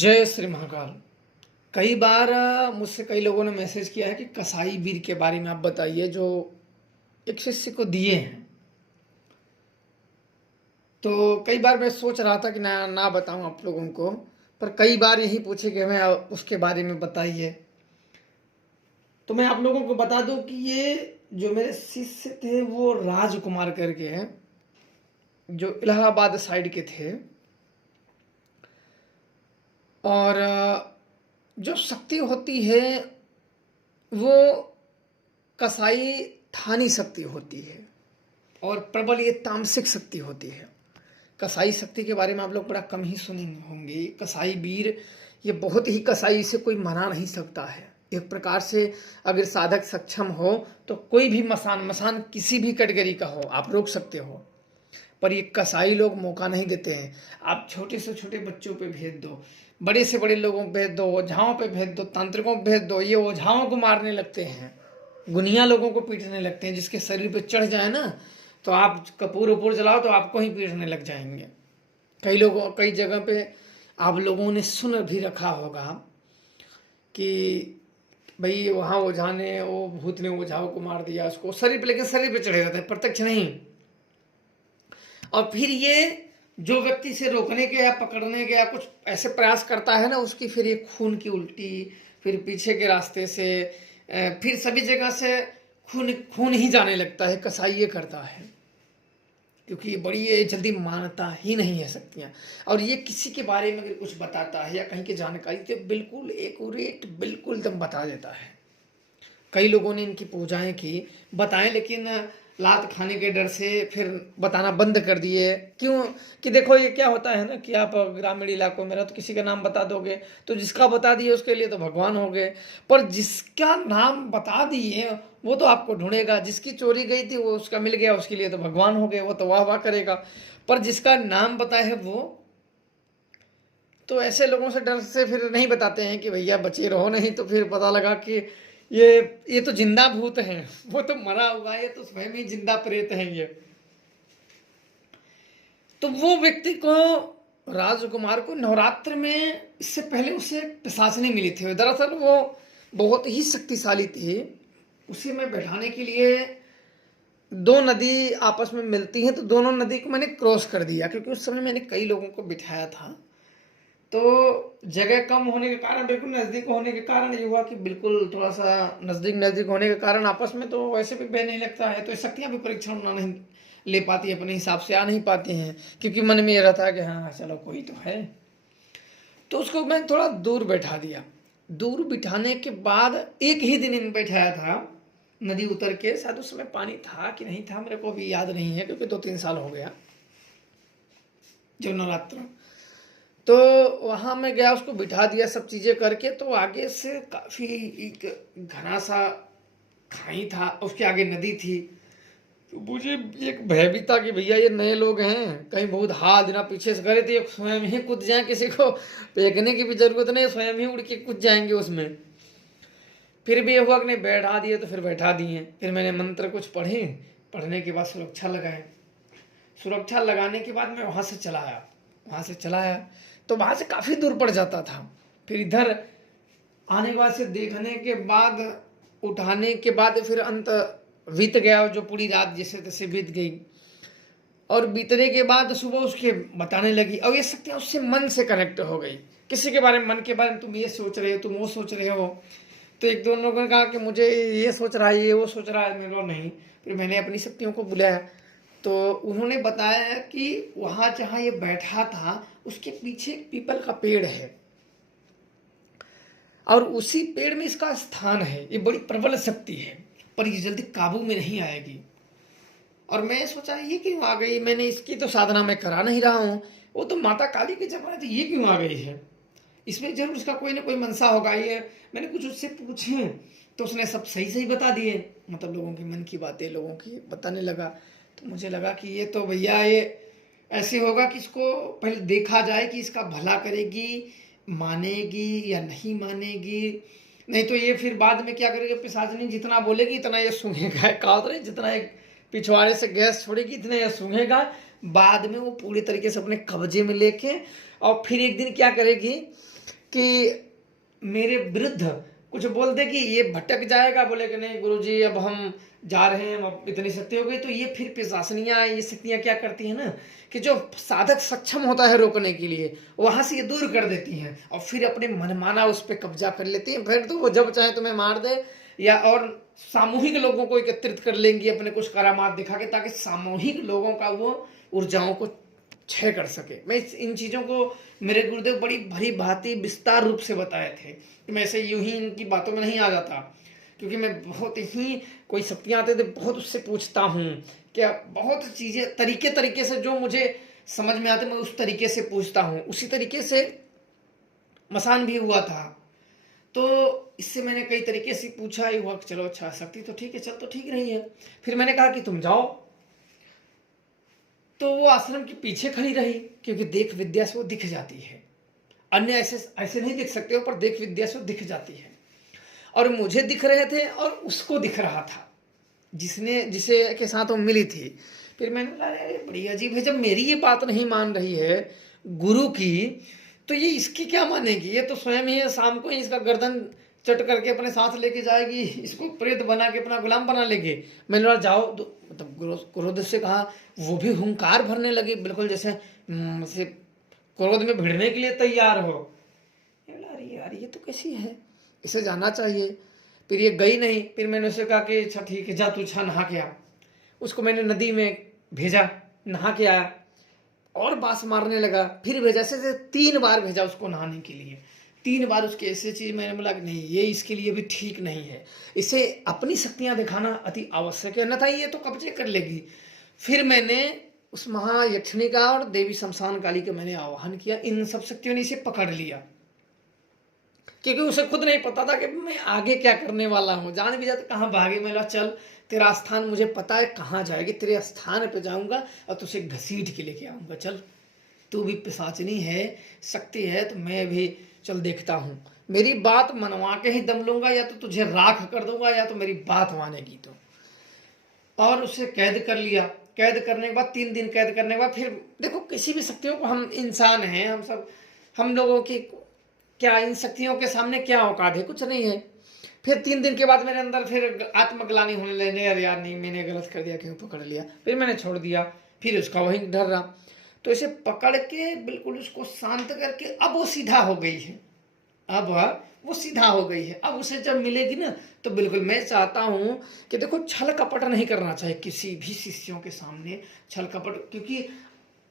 जय श्री महाकाल। कई बार मुझसे कई लोगों ने मैसेज किया है कि कसाई वीर के बारे में आप बताइए जो एक शिष्य को दिए हैं। तो कई बार मैं सोच रहा था कि ना ना बताऊं आप लोगों को, पर कई बार यही पूछे कि हमें उसके बारे में बताइए। तो मैं आप लोगों को बता दूं कि ये जो मेरे शिष्य थे वो राजकुमार करके हैं, जो इलाहाबाद साइड के थे। और जो शक्ति होती है वो कसाई थानी शक्ति होती है और प्रबल ये तामसिक शक्ति होती है। कसाई शक्ति के बारे में आप लोग बड़ा कम ही सुने होंगे। कसाई वीर ये बहुत ही, कसाई से कोई मना नहीं सकता है। एक प्रकार से अगर साधक सक्षम हो तो कोई भी मसान किसी भी कैटेगरी का हो आप रोक सकते हो, पर ये कसाई लोग मौका नहीं देते हैं। आप छोटे से छोटे बच्चों पे भेज दो, बड़े से बड़े लोगों पे भेज दो, ओझाओं पे भेज दो, तांत्रिकों पे भेज दो, ये ओझाओं को मारने लगते हैं, गुनिया लोगों को पीटने लगते हैं। जिसके शरीर पे चढ़ जाए ना तो आप कपूर वपूर जलाओ तो आपको ही पीटने लग जाएंगे। कई जगह पे आप लोगों ने सुन भी रखा होगा कि भाई वहाँ ओझा ने, वो भूत ने ओझाओं को मार दिया, उसको शरीर पे, लेकिन शरीर पे चढ़े रहते हैं, प्रत्यक्ष नहीं। और फिर ये जो व्यक्ति से रोकने के या पकड़ने के या कुछ ऐसे प्रयास करता है ना, उसकी फिर ये खून की उल्टी, फिर पीछे के रास्ते से, फिर सभी जगह से खून खून ही जाने लगता है। कसाई ये करता है क्योंकि ये बड़ी, ये जल्दी मानता ही नहीं है शक्तियाँ। और ये किसी के बारे में अगर कुछ बताता है या कहीं की जानकारी तो बिल्कुल एक्यूरेट, बिल्कुल एकदम बता देता है। कई लोगों ने इनकी पूजाएं की, बताएं, लेकिन लात खाने के डर से फिर बताना बंद कर दिए। क्यों? कि देखो ये क्या होता है ना कि आप ग्रामीण इलाकों में रहो तो किसी का नाम बता दोगे तो जिसका बता दिए उसके लिए तो भगवान हो गए, पर जिसका नाम बता दिए वो तो आपको ढूंढेगा। जिसकी चोरी गई थी वो उसका मिल गया, उसके लिए तो भगवान हो गए, वो तो वाह वाह करेगा। पर जिसका नाम पता है वो तो ऐसे लोगों से डर से फिर नहीं बताते हैं कि भैया बचे रहो, नहीं तो फिर पता लगा कि ये तो जिंदा भूत है, वो तो मरा हुआ है, ये तो स्वयं ही जिंदा प्रेत है ये। तो वो व्यक्ति को, राजकुमार को, नवरात्र में इससे पहले उसे पिशाचनी मिली थी। दरअसल वो बहुत ही शक्तिशाली थी। उसी में बैठाने के लिए दो नदी आपस में मिलती हैं, तो दोनों नदी को मैंने क्रॉस कर दिया, क्योंकि उस समय मैंने कई लोगों को बिठाया था। तो जगह कम होने के कारण, बिल्कुल नज़दीक होने के कारण ये हुआ कि बिल्कुल थोड़ा सा नज़दीक होने के कारण आपस में तो वैसे भी भय नहीं लगता है, तो शक्तियाँ भी परीक्षण ना नहीं ले पाती, अपने हिसाब से आ नहीं पाती हैं, क्योंकि मन में ये रहता है कि हाँ चलो कोई तो है। तो उसको मैं थोड़ा दूर बैठा दिया। दूर बिठाने के बाद एक ही दिन इन बैठाया था, नदी उतर के। शायद उस समय पानी था कि नहीं था मेरे को भी याद नहीं है, क्योंकि 2-3 साल हो गया जब नवरात्र। तो वहाँ मैं गया, उसको बिठा दिया सब चीज़ें करके। तो आगे से काफ़ी एक घना सा खाई था, उसके आगे नदी थी। तो मुझे एक भय भी था कि भैया ये नए लोग हैं, कहीं बहुत हाथ देना पीछे से करे तो स्वयं ही कूद जाए, किसी को फेंकने की भी जरूरत नहीं, स्वयं ही उड़ के कूद जाएंगे उसमें। फिर भी ये हुआ कि नहीं, बैठा दिए तो फिर बैठा दिए। फिर मैंने मंत्र कुछ पढ़े, पढ़ने के बाद सुरक्षा लगाए। सुरक्षा लगाने के बाद मैं वहाँ से चला आया। तो वहाँ से काफ़ी दूर पड़ जाता था। फिर इधर आने के बाद से देखने के बाद, उठाने के बाद फिर अंत बीत गया, जो पूरी रात जैसे तैसे बीत गई। और बीतने के बाद सुबह उसके बताने लगी, और ये शक्तियाँ उससे मन से कनेक्ट हो गई। किसी के बारे में, मन के बारे में तुम ये सोच रहे हो, तुम वो सोच रहे हो। तो एक दो लोगों ने कहा कि मुझे ये सोच रहा है, ये वो सोच रहा है, मेरे को नहीं। फिर मैंने अपनी शक्तियों को बुलाया, तो उन्होंने बताया कि वहाँ जहाँ ये बैठा था उसके पीछे एक पीपल का पेड़ है, और उसी पेड़ में इसका स्थान है। ये बड़ी प्रबल शक्ति है, पर ये जल्दी काबू में नहीं आएगी। और मैं सोचा ये क्यों आ गई, मैंने इसकी तो साधना मैं करा नहीं रहा हूँ, वो तो माता काली की जब थी, ये क्यों आ गई है, इसमें जरूर इसका कोई ना कोई मनसा होगा। ये मैंने कुछ उससे पूछे तो उसने सब सही सही बता दिए, मतलब लोगों की मन की बातें लोगों की बताने लगा। तो मुझे लगा कि ये तो भैया ये ऐसे होगा कि इसको पहले देखा जाए कि इसका भला करेगी, मानेगी या नहीं मानेगी। नहीं तो ये फिर बाद में क्या करेगी, पिशाचनी जितना बोलेगी इतना ये सूंघेगा। कहा तो नहीं, जितना एक पिछवाड़े से गैस छोड़ेगी इतना ये सूंघेगा। बाद में वो पूरी तरीके से अपने कब्जे में लेके, और फिर एक दिन क्या करेगी कि मेरे विरुद्ध कुछ बोल दे कि ये भटक जाएगा, बोले कि नहीं गुरुजी अब हम जा रहे हैं, अब इतनी शक्ति हो गई, तो ये फिर पिशाचनियाँ, ये शक्तियाँ क्या करती हैं ना कि जो साधक सक्षम होता है रोकने के लिए, वहां से ये दूर कर देती हैं और फिर अपने मनमाना उस पर कब्जा कर लेती हैं। फिर तो वो जब चाहे तुम्हें मार दे या और सामूहिक लोगों को एकत्रित कर लेंगी अपने कुछ करामात दिखा के, ताकि सामूहिक लोगों का वो ऊर्जाओं को क्षय कर सके। मैं इन चीज़ों को मेरे गुरुदेव बड़ी भली भांति विस्तार रूप से बताए थे कि मैं ऐसे यूं ही इनकी बातों में नहीं आ जाता, क्योंकि मैं बहुत ही कोई शक्तियाँ आते थे बहुत उससे पूछता हूँ, क्या बहुत चीज़ें तरीके तरीके से जो मुझे समझ में आते मैं उस तरीके से पूछता हूँ। उसी तरीके से मसान भी हुआ था, तो इससे मैंने कई तरीके से पूछा, ये हुआ चलो अच्छा शक्ति तो ठीक है, चल तो ठीक रही है। फिर मैंने कहा कि तुम जाओ, तो वो आश्रम के पीछे खड़ी रही, क्योंकि देख विद्या से वो दिख जाती है, अन्य ऐसे ऐसे नहीं दिख सकते हो, पर देख विद्या से वो दिख जाती है। और मुझे दिख रहे थे और उसको दिख रहा था जिसे के साथ वो मिली थी। फिर मैंने बोला अरे बड़ी अजीब है, जब मेरी ये बात नहीं मान रही है गुरु की, तो ये इसकी क्या मानेगी? ये तो स्वयं ही शाम को ही इसका गर्दन चट करके अपने साथ लेके जाएगी, इसको प्रेत बना के अपना गुलाम बना लेगी। मैंने बोला जाओ, मतलब क्रोध से कहा, वो भी हुंकार भरने लगी बिल्कुल जैसे से क्रोध में भिड़ने के लिए तैयार हो। अरे यार ये तो कैसी है, इसे जाना चाहिए। फिर ये गई नहीं। फिर मैंने उसे कहा कि अच्छा ठीक है जा तू अच्छा नहा के आ। उसको मैंने नदी में भेजा, नहा के आया और बास मारने लगा। फिर भेजा, ऐसे 3 बार भेजा उसको नहाने के लिए। 3 बार उसके ऐसे चीज मैंने बोला कि नहीं ये इसके लिए भी ठीक नहीं है, इसे अपनी शक्तियां दिखाना अति आवश्यक है, अन्यथा ये तो कब्जे कर लेगी। फिर मैंने उस महायक्षिणी का और देवी शमशान काली का मैंने आह्वान किया। इन सब शक्तियों ने इसे पकड़ लिया, क्योंकि उसे खुद नहीं पता था कि मैं आगे क्या करने वाला हूँ। जान भी जाते कहाँ भागे। मैं चल तेरा स्थान मुझे पता है कहाँ जाएगी, तेरे स्थान पे जाऊंगा और तुझे घसीट के लेके आऊंगा। चल तू भी पिशाचनी है, शक्ति है, तो मैं भी चल देखता हूँ। मेरी बात मनवा के ही दम लूंगा, या तो तुझे राख कर दूंगा या तो मेरी बात मानेगी तो। और उसे कैद कर लिया। कैद करने के बाद 3 दिन कैद करने के बाद फिर देखो किसी भी शक्तियों को, हम इंसान हैं, हम सब, हम लोगों की क्या इन शक्तियों के सामने क्या औकात है, कुछ नहीं है। फिर 3 दिन के बाद मेरे अंदर फिर आत्मग्लानि होने लगी, अरे यार नहीं मैंने गलत कर दिया, क्यों पकड़ लिया। फिर मैंने छोड़ दिया, फिर उसका वहीं डर रहा। तो इसे पकड़ के बिल्कुल उसको शांत करके अब वो सीधा हो गई है। अब वो सीधा हो गई है। अब उसे जब मिलेगी ना, तो बिल्कुल मैं चाहता हूं कि देखो छल कपट नहीं करना चाहिए किसी भी शिष्यों के सामने, छल कपट, क्योंकि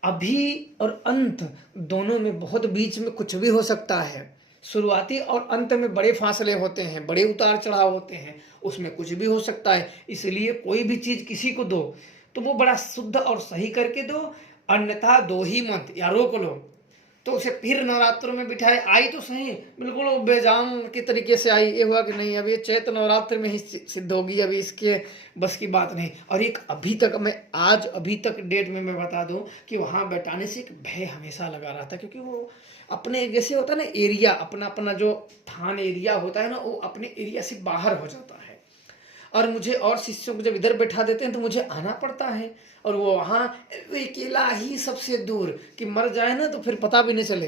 अभी और अंत दोनों में बहुत बीच में कुछ भी हो सकता है। शुरुआती और अंत में बड़े फासले होते हैं, बड़े उतार चढ़ाव होते हैं, उसमें कुछ भी हो सकता है। इसलिए कोई भी चीज किसी को दो तो वो बड़ा शुद्ध और सही करके दो, अन्यथा दो ही मत या रोक लो। तो उसे फिर नवरात्रों में बिठाए, आई तो सही बिल्कुल वो बेजाम के तरीके से आई। ये हुआ कि नहीं अब ये चैत्र नवरात्र में ही सिद्ध होगी, अभी इसके बस की बात नहीं। और एक अभी तक मैं आज अभी तक डेट में मैं बता दूं कि वहां बैठाने से एक भय हमेशा लगा रहा था, क्योंकि वो अपने जैसे होता है ना एरिया, अपना अपना जो थान एरिया होता है ना, वो अपने एरिया से बाहर हो जाता है। और मुझे और शिष्यों को जब इधर बैठा देते हैं तो मुझे आना पड़ता है, और वो वहाँ अकेला ही सबसे दूर, कि मर जाए ना तो फिर पता भी नहीं चले।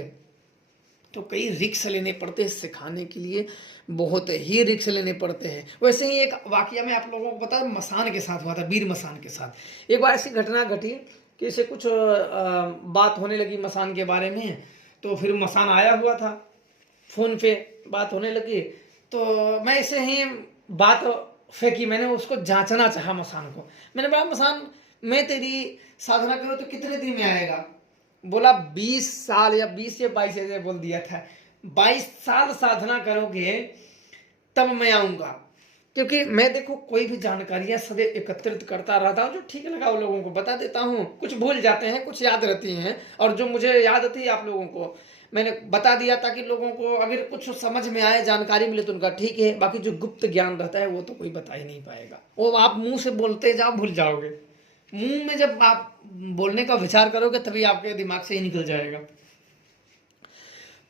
तो कई रिक्स लेने पड़ते हैं सिखाने के लिए, बहुत ही रिक्स लेने पड़ते हैं। वैसे ही एक वाकया में आप लोगों को पता मसान के साथ हुआ था, वीर मसान के साथ। एक बार ऐसी घटना घटी कि इसे कुछ बात होने लगी मसान के बारे में। तो फिर मसान आया हुआ था, फोन पे बात होने लगी, तो मैं ऐसे ही बात फेंकी, मैंने उसको जांचना चाहा मसान को। मैंने बोला मसान मैं तेरी साधना करूँ तो कितने दिन में आएगा? बोला 20 साल या 20 या 22 ऐसे बोल दिया था। 22 साल साधना करोगे तब मैं आऊंगा, क्योंकि मैं देखो कोई भी जानकारियां सदैव एकत्रित करता रहता हूँ, जो ठीक लगा वो लोगों को बता देता हूँ। कुछ भूल जाते हैं, कुछ याद रहती हैं, और जो मुझे याद थी आप लोगों को मैंने बता दिया, ताकि लोगों को अगर कुछ समझ में आए, जानकारी मिले तो उनका ठीक है। बाकी जो गुप्त ज्ञान रहता है वो तो कोई बता ही नहीं पाएगा, वो आप मुंह से बोलते जाओ भूल जाओगे। मुंह में जब आप बोलने का विचार करोगे तभी आपके दिमाग से ही निकल जाएगा।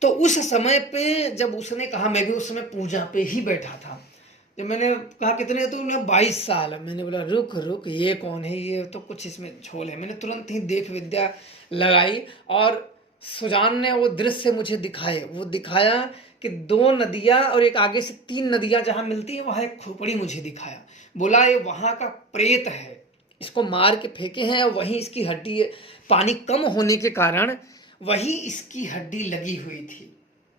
तो उस समय पे जब उसने कहा, मैं भी उस समय पूजा पे ही बैठा था, जब मैंने कहा कितने, तो उन्हें 22 साल। मैंने बोला रुक रुक ये कौन है, ये तो कुछ इसमें झोल है। मैंने तुरंत ही देख विद्या लगाई और सुजान ने वो दृश्य मुझे दिखाए, वो दिखाया कि 2 नदियाँ और एक आगे से 3 नदियाँ जहाँ मिलती हैं वहाँ एक खोपड़ी मुझे दिखाया। बोला ये वहाँ का प्रेत है, इसको मार के फेंके हैं और वहीं इसकी हड्डी, पानी कम होने के कारण वही इसकी हड्डी लगी हुई थी।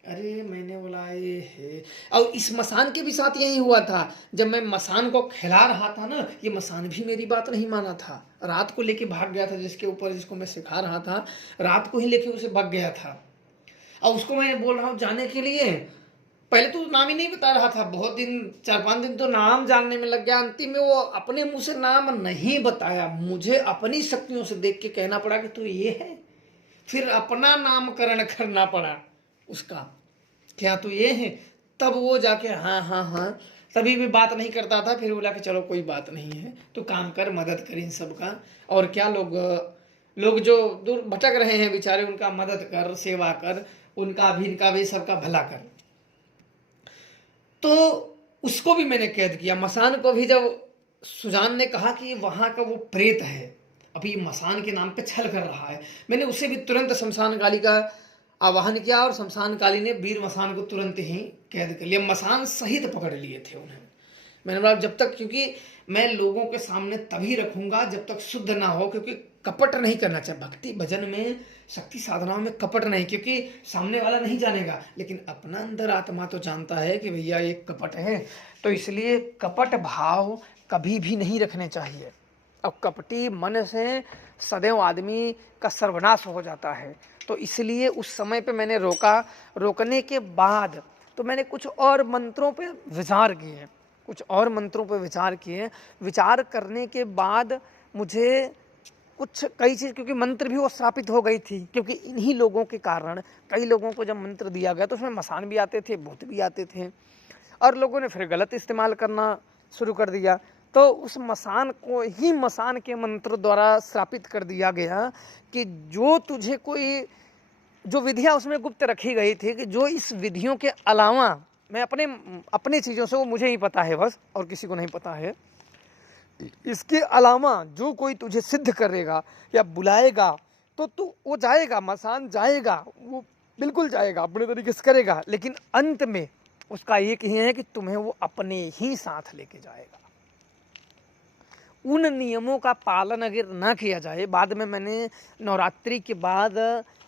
अरे मैंने बोला ये है, और इस मसान के भी साथ यही हुआ था। जब मैं मसान को खिला रहा था ना, ये मसान भी मेरी बात नहीं माना था। रात को लेके भाग गया था, जिसके ऊपर जिसको मैं सिखा रहा था, रात को ही लेके उसे भाग गया था। और उसको मैं बोल रहा हूँ जाने के लिए, पहले तो नाम ही नहीं बता रहा था, बहुत दिन 4-5 दिन तो नाम जानने में लग गया। अंतिम में वो अपने मुंह से नाम नहीं बताया, मुझे अपनी शक्तियों से देख के कहना पड़ा कि तू ये है। फिर अपना नामकरण करना पड़ा उसका, क्या तू ये है। तब वो जाके हाँ हाँ हाँ, तभी भी बात नहीं करता था। फिर बोला कि चलो कोई बात नहीं है, तो काम कर, मदद कर इन सब का। और क्या, लोग लोग जो दूर भटक रहे हैं बेचारे, उनका मदद कर, सेवा कर, उनका भी इनका भी सबका भला कर। तो उसको भी मैंने कैद किया। मसान को भी जब सुजान ने कहा कि वहाँ का वो प्रेत है, अभी मसान के नाम पे छल कर रहा है, मैंने उसे भी तुरंत शमशान काली का आवाहन किया और शमशान काली ने वीर मसान को तुरंत ही कैद कर लिया। मसान सहित पकड़ लिए थे उन्हें। मैंने बोला जब तक, क्योंकि मैं लोगों के सामने तभी रखूंगा जब तक शुद्ध ना हो, क्योंकि कपट नहीं करना चाहिए। भक्ति भजन में, शक्ति साधनाओं में कपट नहीं, क्योंकि सामने वाला नहीं जानेगा, लेकिन अपना अंदर आत्मा तो जानता है कि भैया ये कपट है। तो इसलिए कपट भाव कभी भी नहीं रखने चाहिए। अब कपटी मन से सदैव आदमी का सर्वनाश हो जाता है। तो इसलिए उस समय पे मैंने रोका। रोकने के बाद तो मैंने कुछ और मंत्रों पे विचार किए, कुछ और मंत्रों पे विचार किए। विचार करने के बाद मुझे कुछ कई चीज़, क्योंकि मंत्र भी वो स्थापित हो गई थी, क्योंकि इन्हीं लोगों के कारण कई लोगों को जब मंत्र दिया गया तो उसमें मसान भी आते थे, भूत भी आते थे, और लोगों ने फिर गलत इस्तेमाल करना शुरू कर दिया। तो उस मसान को ही मसान के मंत्र द्वारा स्थापित कर दिया गया कि जो तुझे कोई, जो विधियाँ उसमें गुप्त रखी गई थी, कि जो इस विधियों के अलावा, मैं अपने चीज़ों से, वो मुझे ही पता है बस, और किसी को नहीं पता है, इसके अलावा जो कोई तुझे सिद्ध करेगा या बुलाएगा तो तू वो जाएगा, मसान जाएगा, वो बिल्कुल जाएगा, अपने तरीके से करेगा, लेकिन अंत में उसका एक ही है कि तुम्हें वो अपने ही साथ लेके जाएगा। उन नियमों का पालन अगर ना किया जाए, बाद में मैंने नवरात्रि के बाद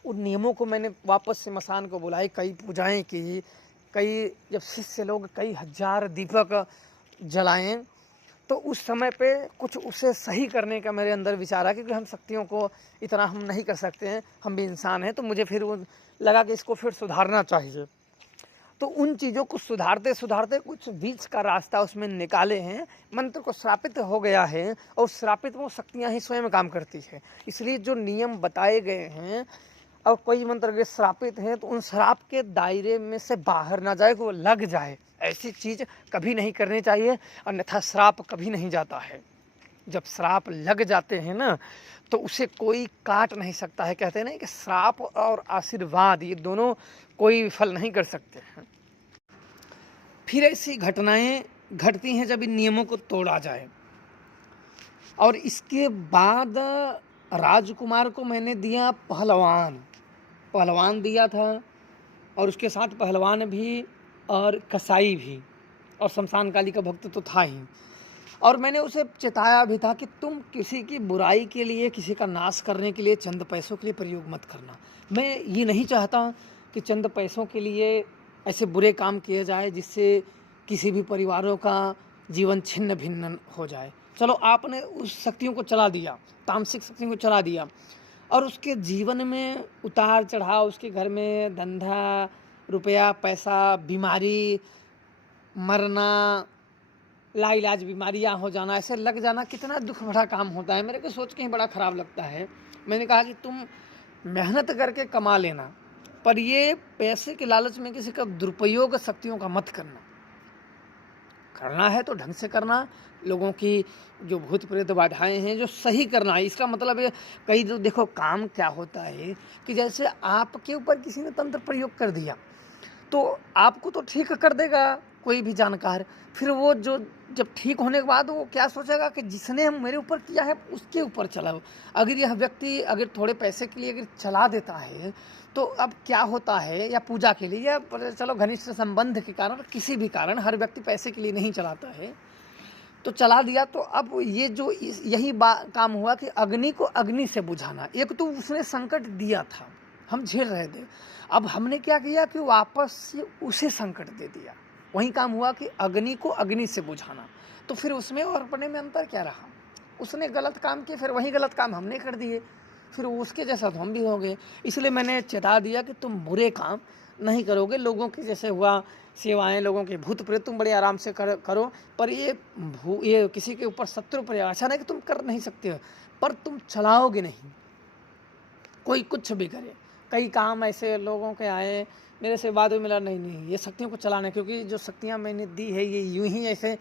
उन नियमों को मैंने वापस से मसान को बुलाई, कई पूजाएं की, कई जब शिष्य लोग कई हजार दीपक जलाएं, तो उस समय पे कुछ उसे सही करने का मेरे अंदर विचार है, क्योंकि हम शक्तियों को इतना हम नहीं कर सकते हैं, हम भी इंसान हैं। तो मुझे फिर वो लगा कि इसको फिर सुधारना चाहिए। तो उन चीज़ों को सुधारते सुधारते कुछ बीच का रास्ता उसमें निकाले हैं। मंत्र को श्रापित हो गया है, और श्रापित वो शक्तियाँ ही स्वयं काम करती है। इसलिए जो नियम बताए गए हैं, और कोई मंत्र अगर श्रापित हैं तो उन श्राप के दायरे में से बाहर ना जाए, कि वो लग जाए, ऐसी चीज़ कभी नहीं करनी चाहिए, अन्यथा श्राप कभी नहीं जाता है। जब श्राप लग जाते हैं ना, तो उसे कोई काट नहीं सकता है। कहते हैं ना कि श्राप और आशीर्वाद, ये दोनों कोई विफल नहीं कर सकते हैं। फिर ऐसी घटनाएं घटती हैं जब इन नियमों को तोड़ा जाए। और इसके बाद राजकुमार को मैंने दिया पहलवान दिया था, और उसके साथ पहलवान भी और कसाई भी, और शमशान काली का भक्त तो था ही। और मैंने उसे चेताया भी था कि तुम किसी की बुराई के लिए, किसी का नाश करने के लिए, चंद पैसों के लिए प्रयोग मत करना। मैं ये नहीं चाहता कि चंद पैसों के लिए ऐसे बुरे काम किए जाए जिससे किसी भी परिवारों का जीवन छिन्न भिन्न हो जाए। चलो आपने उस शक्तियों को चला दिया, तामसिक शक्तियों को चला दिया, और उसके जीवन में उतार चढ़ाव, उसके घर में धंधा, रुपया, पैसा, बीमारी, मरना, लाइलाज बीमारियां हो जाना, ऐसे लग जाना, कितना दुख भरा काम होता है। मेरे को सोच के ही बड़ा ख़राब लगता है। मैंने कहा कि तुम मेहनत करके कमा लेना, पर ये पैसे के लालच में किसी का दुरुपयोग शक्तियों का मत करना। करना है तो ढंग से करना, लोगों की जो भूत प्रेत बाधाएं हैं जो सही करना है। इसका मतलब है, कई तो देखो काम क्या होता है कि जैसे आपके ऊपर किसी ने तंत्र प्रयोग कर दिया, तो आपको तो ठीक कर देगा कोई भी जानकार, फिर वो जो जब ठीक होने के बाद वो क्या सोचेगा कि जिसने मेरे ऊपर किया है उसके ऊपर चलाओ। अगर यह व्यक्ति अगर थोड़े पैसे के लिए अगर चला देता है, तो अब क्या होता है, या पूजा के लिए, या चलो घनिष्ठ संबंध के कारण, किसी भी कारण, हर व्यक्ति पैसे के लिए नहीं चलाता है, तो चला दिया। तो अब ये जो यही काम हुआ कि अग्नि को अग्नि से बुझाना। एक तो उसने संकट दिया था, हम झेल रहे थे, अब हमने क्या किया कि वापस से उसे संकट दे दिया। वही काम हुआ कि अग्नि को अग्नि से बुझाना। तो फिर उसमें और अपने में अंतर क्या रहा? उसने गलत काम किए, फिर वही गलत काम हमने कर दिए, फिर उसके जैसा तो हम भी हो गए। इसलिए मैंने चेता दिया कि तुम बुरे काम नहीं करोगे। लोगों के जैसे हुआ सेवाएं, लोगों के भूत प्रेत तुम बड़े आराम से करो, पर ये किसी के ऊपर शत्रु पर ऐसा नहीं कि तुम कर नहीं सकते हो, पर तुम चलाओगे नहीं। कोई कुछ भी करे, कई काम ऐसे लोगों के आए मेरे से बाद में मिला, नहीं ये शक्तियों को चलाना, क्योंकि जो शक्तियाँ मैंने दी है ये यूं ही ऐसे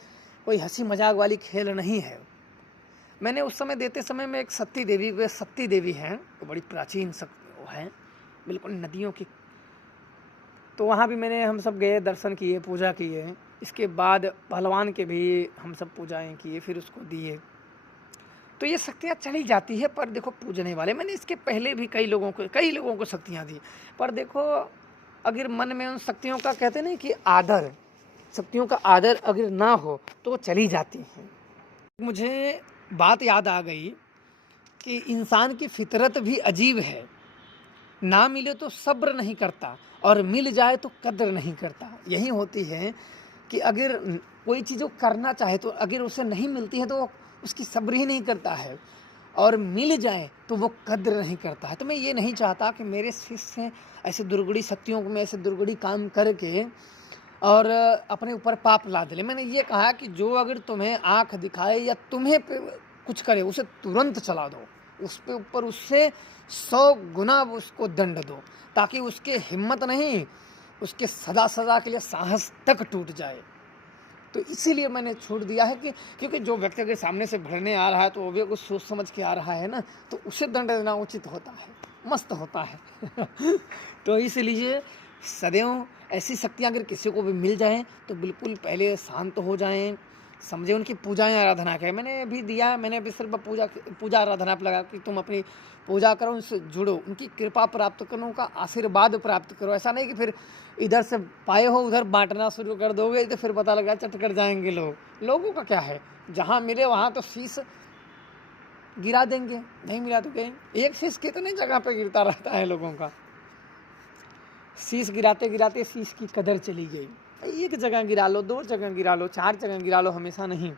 कोई हंसी मजाक वाली खेल नहीं है। मैंने उस समय देते समय में एक सती देवी हैं, वो बड़ी प्राचीन वो हैं, बिल्कुल नदियों की। तो वहाँ भी हम सब गए, दर्शन किए, पूजा किए। इसके बाद पहलवान के भी हम सब पूजाएं किए, फिर उसको दिए। तो ये शक्तियाँ चली जाती है, पर देखो पूजने वाले, मैंने इसके पहले भी कई लोगों को शक्तियाँ दी, पर देखो अगर मन में उन शक्तियों का, कहते नहीं कि आदर, शक्तियों का आदर अगर ना हो तो वो चली जाती हैं। मुझे बात याद आ गई कि इंसान की फितरत भी अजीब है, ना मिले तो सब्र नहीं करता, और मिल जाए तो कद्र नहीं करता। यही होती है कि अगर कोई चीज़ करना चाहे तो अगर उसे नहीं मिलती है तो उसकी सब्र ही नहीं करता है, और मिल जाए तो वो कद्र नहीं करता है। तो मैं ये नहीं चाहता कि मेरे शिष्य ऐसे दुर्गुड़ी शक्तियों में ऐसे दुर्गुड़ी काम करके और अपने ऊपर पाप लाद ले। मैंने ये कहा कि जो अगर तुम्हें आँख दिखाए या तुम्हें कुछ करे, उसे तुरंत चला दो, उस पे ऊपर उससे 100 गुना उसको दंड दो, ताकि उसके हिम्मत नहीं, उसके सदा के लिए साहस तक टूट जाए। तो इसीलिए मैंने छूट दिया है कि क्योंकि जो व्यक्ति अगर सामने से भिड़ने आ रहा है तो वो भी कुछ सोच समझ के आ रहा है ना, तो उसे दंड देना उचित होता है, मस्त होता है। तो इसलिए सदैव ऐसी शक्तियाँ अगर किसी को भी मिल जाएं तो बिल्कुल पहले शांत हो जाएं, समझे, उनकी पूजाएं आराधना करें। मैंने भी दिया, मैंने भी सिर्फ पूजा आराधना पर लगा कि तुम अपनी पूजा करो, उनसे जुड़ो, उनकी कृपा प्राप्त करो, उनका आशीर्वाद प्राप्त करो। ऐसा नहीं कि फिर इधर से पाए हो उधर बांटना शुरू कर दोगे तो फिर पता लगा चट कर जाएंगे लोगों का क्या है, जहाँ मिले वहाँ तो शीश गिरा देंगे, नहीं मिला तो गए। एक शीश कितने जगह पे गिरता रहता है लोगों का, शीश गिराते गिराते शीश की कदर चली गई। एक जगह गिरा लो, 2 जगह गिरा लो, 4 जगह गिरा लो, हमेशा नहीं।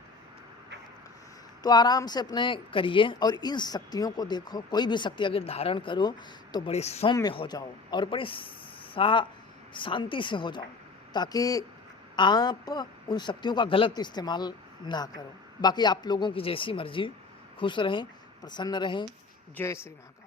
तो आराम से अपने करिए और इन शक्तियों को देखो। कोई भी शक्ति अगर धारण करो तो बड़े सौम्य हो जाओ और बड़े शांति से हो जाओ, ताकि आप उन शक्तियों का गलत इस्तेमाल ना करो। बाकी आप लोगों की जैसी मर्जी, खुश रहें, प्रसन्न रहें। जय श्री महाकाल।